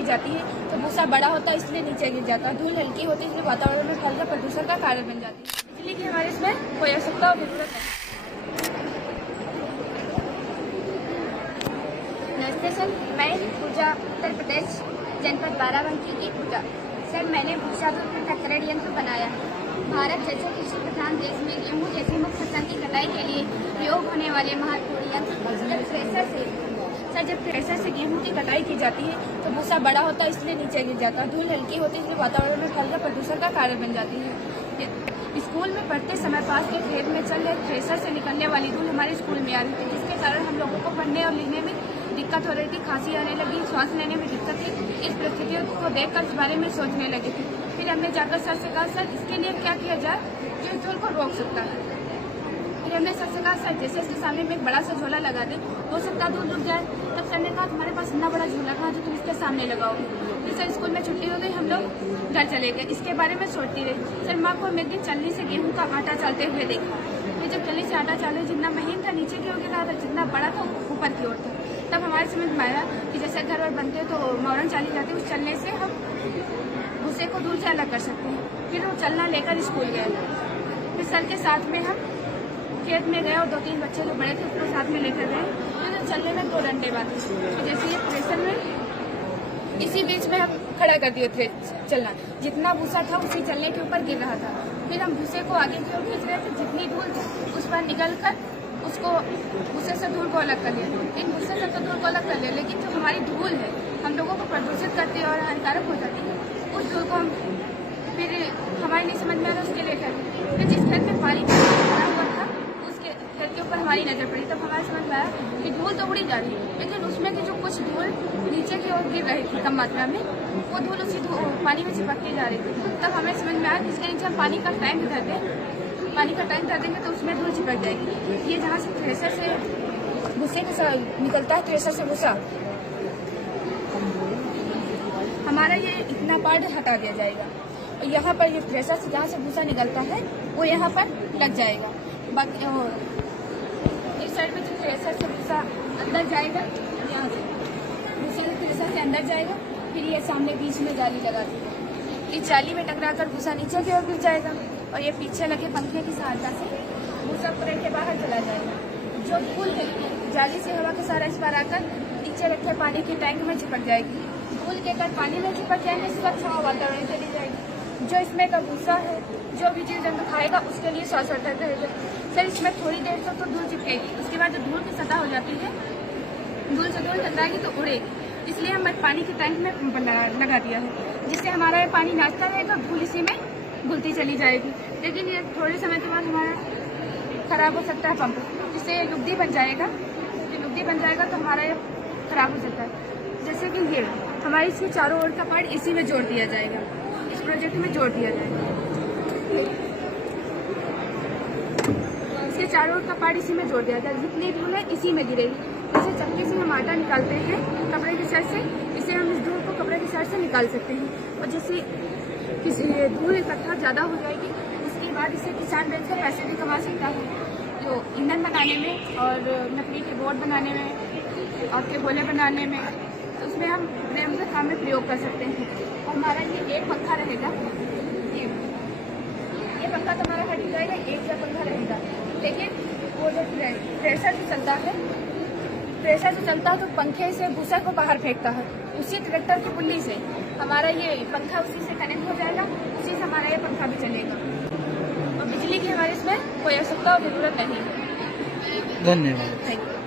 की जाती है तो भूसा बड़ा होता है इसलिए नीचे गिर जाता है, धूल हल्की होती है इसलिए वातावरण में फैलकर प्रदूषण का कारण बन जाती है। बिजली की हमारे इसमें कोई आवश्यकता और जरूरत नहीं। नमस्ते सर, मैं पूजा उत्तर प्रदेश जनपद बाराबंकी की पूजा। सर, मैंने भूसा टक्कर यंत्र बनाया है। भारत जैसे कृषि प्रधान देश में गेहूं जैसी मुख्य फसल की कटाई के लिए प्रयोग होने वाले महत्वपूर्ण यंत्र जब थ्रेसर से गेहूं की कटाई की जाती है तो भूसा बड़ा होता है इसलिए नीचे गिर जाता है, धूल हल्की होती है इसलिए वातावरण में फैलकर प्रदूषण का कारण बन जाती है। स्कूल में पढ़ते समय पास के खेत में चल रहे थ्रेसर से निकलने वाली धूल हमारे स्कूल में आ रही थी, जिसके कारण हम लोगों को पढ़ने और लिखने में दिक्कत हो रही थी, खांसी आने लगी, श्वास लेने में दिक्कत थी। इस परिस्थितियों को देखकर इस बारे में सोचने लगी थी। फिर हमने जाकर सर से कहा, सर इसके लिए क्या किया जाए जो इस धूल को रोक सकता है। फिर हमने सर से कहा, सर जैसे इसके सामने में एक बड़ा सा झोला लगा दे, हो सकता है धूल रुक जाए। तब सर ने कहा, तुम्हारे पास इतना बड़ा झोला कहाँ जो तुम इसके सामने लगाओगे। फिर सर स्कूल में छुट्टी हो गई, हम लोग घर चले गए। इसके बारे में सोचती रही। सर माँ को हम एक दिन चलनी से गेहूँ का आटा चलते हुए देखा। फिर जब चलनी से आटा चाले जितना महीन था नीचे की ओर गिर रहा था, जितना बड़ा था ऊपर की ओर था। तब हमारे समझ में आया कि जैसे घर वर बनते तो मौरन चाली जाती है, उस चलने से हम भूसे को दूर से अलग कर सकते हैं। फिर वो चलना लेकर स्कूल गए। फिर सर के साथ में हम खेत में गए और 2-3 बच्चे जो बड़े थे उसको साथ में लेकर गए। तो चलने में 2 डंडे बांधे, तो जैसे ये थ्रेसर में इसी बीच में हम खड़ा कर दिए चलना। जितना भूसा था उसी चलने के ऊपर गिर रहा था। फिर हम भूसे को आगे की ओर खींच रहे थे, जितनी धूल थी उस पर निकल कर उसको भूसे से धूल को अलग कर लिया। इन भूसे से तो धूल को अलग कर लिया, लेकिन जो हमारी धूल है हम लोगों को प्रदूषित करती है और हानिकारक हो जाती है, उस धूल को हम फिर हमारे नहीं समझ में आ रहा उसके लिए क्या। फिर जिस खेत में पानी भरा हुआ था उसके खेत के ऊपर हमारी नजर पड़ी, तब हमारे समझ में आया कि धूल तो उड़ी जा रही है, लेकिन उसमें की जो कुछ धूल नीचे की ओर गिर रही थी कम मात्रा में, वो धूल उसी पानी में चिपक के जा रही थी। तब हमें समझ में आया कि इसके नीचे हम पानी का टैंक धर दें, पानी का टैंक कर देंगे तो उसमें धूल चिपक जाएगी। ये जहाँ से थ्रेसर से भूसे के साथ निकलता है, थ्रेसर से भूसा, हमारा ये इतना पार्ट हटा दिया जाएगा। यहाँ पर ये थ्रेसर से जहाँ से भूसा निकलता है वो यहाँ पर लग जाएगा। बाकी इस साइड में जो थ्रेसर से भूसा अंदर जाएगा, यहाँ से भूसे थ्रेसर से अंदर जाएगा, फिर ये सामने बीच में जाली लगा दी। इस जाली में टकराकर भूसा नीचे की ओर गिर जाएगा और ये पीछे लगे पंखे की सहायता से भूसा पूरे के बाहर चला जाएगा। जो धूल है जाली से हवा के सारा इस बार आकर नीचे रखे पानी के टैंक में चिपक जाएगी। धूल के कर पानी में चिपक जाएंगे, स्वच्छ हवा वातावरण चली जाएगी। जो इसमें का भूसा है, जो भी चीज जंतु खाएगा उसके लिए स्वास्थ्यवर्धक रहेगा। सर इसमें थोड़ी देर तक तो धूल चिपकेगी, उसके बाद जो धूल की सतह हो जाती है, धूल से धूल टकराएगी तो उड़ेगी। इसलिए हम पानी के टैंक में लगा दिया है, जिससे हमारा ये पानी नाचता रहेगा, धूल इसी में घुलती चली जाएगी। लेकिन ये थोड़े समय के बाद हमारा खराब हो सकता है पंप, जिससे लुगदी बन जाएगा। जो लुगदी बन जाएगा तो हमारा ये खराब हो सकता है। जैसे कि ये हमारी इसके चारों ओर का पार्ट इसी में जोड़ दिया जाएगा, इस प्रोजेक्ट में जोड़ दिया जाएगा। इसके चारों ओर का पार्ट इसी में जोड़ दिया जाएगा, जितनी धूल है इसी में गिरेगी। इसे चक्की से हम आटा निकालते हैं कपड़े की साइड से, इसे हम इस धूल को कपड़े की साइड से निकाल सकते हैं। और जैसे किसी धूल इकट्ठा ज़्यादा हो जाएगी उसके बाद इसे किसान बेचकर पैसे भी कमा सकता है, जो ईंधन बनाने में और लकड़ी के बोर्ड बनाने में और के गोले बनाने में, उसमें हम पर्याप्त काम में प्रयोग कर सकते हैं। और हमारा ये एक पंखा रहेगा, ये पंखा तो हमारा हट जाएगा, एक का पंखा रहेगा। लेकिन वो जो थ्रेसर से चलता है, थ्रेसर से चलता है तो पंखे से भूसा को बाहर फेंकता है, उसी ट्रैक्टर की पुल्ली से हमारा ये पंखा उसी से कनेक्ट हो जाएगा, उसी से हमारा ये पंखा भी चलेगा। और बिजली की हमारे इसमें कोई आवश्यकता और जरूरत नहीं है। धन्यवाद। Thank you.